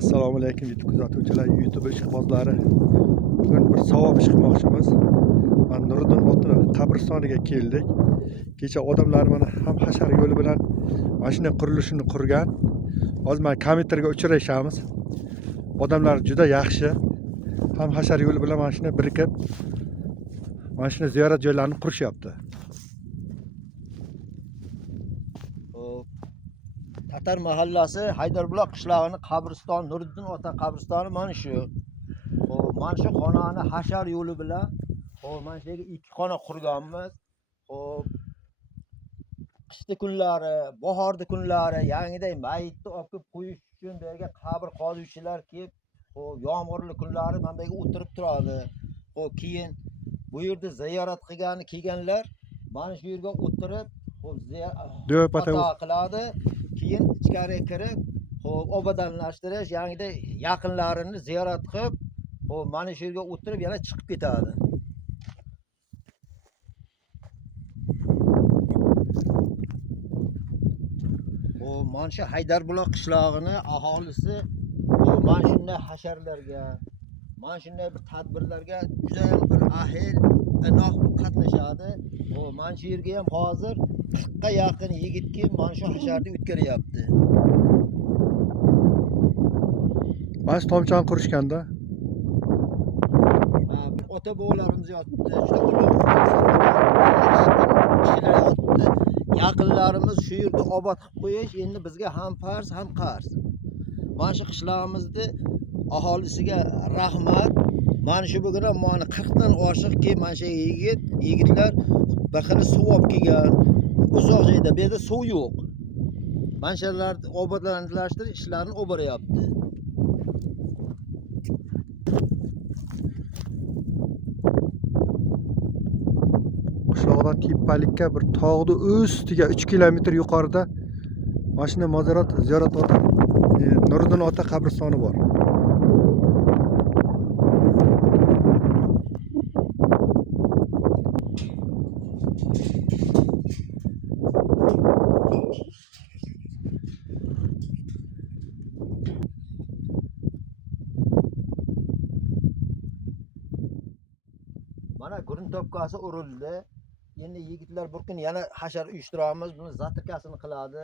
Assalomu alaykum kuzatuvchilar, YouTube ishqibozlari. Bugun bir savob ish qilmoqchimiz. Men Nuriddin ota qabristoniga keldik. Kecha odamlar mana ham hashar yo'li bilan mashina qurilishini qurgan. Hozir men kommentarga uchrashamiz. Odamlar juda yaxshi. Ham hashar yo'li bilan mashina birikib mashina ziyorat joylarini qurishyapti. Tatar mahallasi Haydarbuloq qishlog'ining qabriston, Nuriddin ota qabristoni mana shu. Mana shu xonani hashar yo'li bilan mana shu yerga ikki xona qurganmiz. Qishda kunlari, bahorda kunlari yangiday mayitni olib kelib qo'yish uchun bu yerga qabr qozuvchilar kelib, yomg'irli kunlari mana bu yerga o'tirib turadi. Keyin bu yerda ziyorat kelganlar mana shu yerga o'tirib, ziyorat qiladi. Keyin ichkariga kirib, obodonlashtirish, yangiday yaqinlarini ziyorat qilib, mana shu yerga o'tirib yana chiqib ketadi. Mana shu Haydarbuloq qishlog'ini aholisi mana shunday hasharlarga, mana shunday bir tadbirlarga juda ham bir ahil, inoq qatnashadi. Mana shu yerga ham hozir 40 ga yaqin yigit kelib mana shu hasharni o'tkaryapti. Mana tomchani qurishganda ota bobolarimiz yotdi, juda ulug' kishilar yotdi. Yaqinlarimiz shu yerda obod qilib qo'yish endi bizga ham farz, ham qarz. Mana shu qishlog'imizni aholisiga rahmat. Mana shu bugun ham mana 40 dan oshiq kelib mana shu yigitlar bir xil suv olib kelgan. Uzoq joyda, bu yerda suv yo'q. Mana shularni obodonlashtirish ishlarini olib boryapti. qishloqdan tepalikka bir tog'ni ustiga 3 kilometr yuqorida mashina mozarat ziyorat ota Nuriddin ota qabristoni bor. Mana gurin topkasi urildi. Endi yigitlar bir kun yana hashar uyushtiramiz, buni zatirkasini qiladi.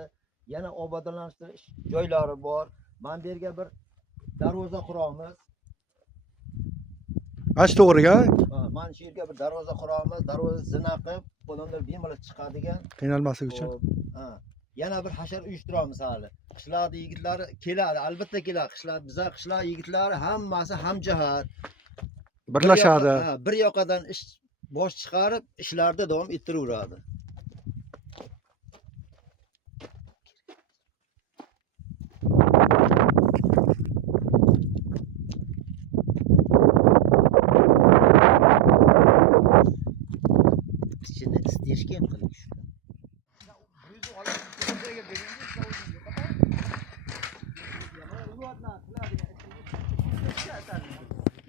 Yana obodonlashtirish joylari bor. Mana bu yerga bir darvoza quramiz. Ash to'g'riga? Mana shu yerga bir darvoza quramiz, darvoza zina qilib, odamlar bemalol chiqadigan, Qiynalmaslik uchun. Yana bir hashar uyushtiramiz hali. Qishloq yigitlari keladi, albatta keladi. Qishloq yigitlari hammasi hamjihat. Birlashadi. Bir yoqadan ish bosh chiqarib, ishlarda davom ettiraveradi. Ichini istashga ham qildik shu.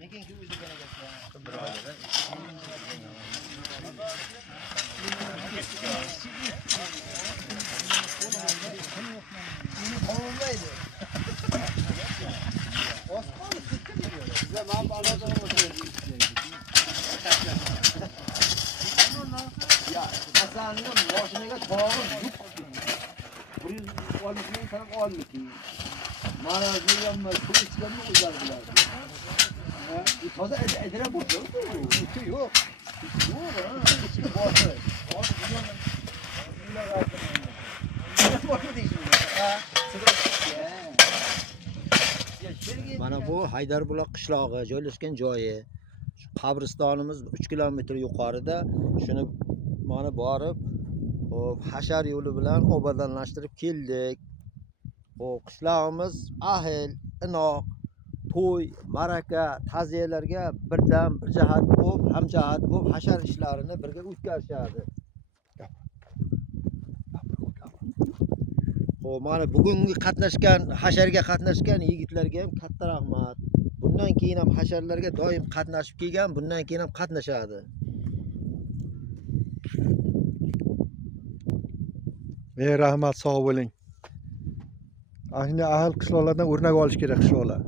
Nekinki o'zi Hasanning boshiniga tog'i yuk. 160 ming tan olmiki. Mana deganman, pul ichganmi o'zlar biladi. Toza edira bo'ldi. Ichi yo'q. Ichi boshi. Mana bu Haydarbuloq qishlog'i joylashgan joyi. Qabristonimiz 3 kilometr yuqorida. Shuni mana borib, hashar yo'li bilan obodonlashtirib keldik. Qishlog'imiz ahil, inoq, to'y, maraka, ta'ziyalarga birdan bir jihat bo'lib, hamjihat bo'lib hashar ishlarini birga o'tkazishadi. Mana bugungi hasharga qatnashgan yigitlarga ham katta rahmat. Bundan keyin ham hasharlarga doim qatnashib kelgan, bundan keyin ham qatnashadi. Rahmat, sog' bo'ling. Ana shunday ahil qishloqlardan o'rnak olish kerak qishloqlar.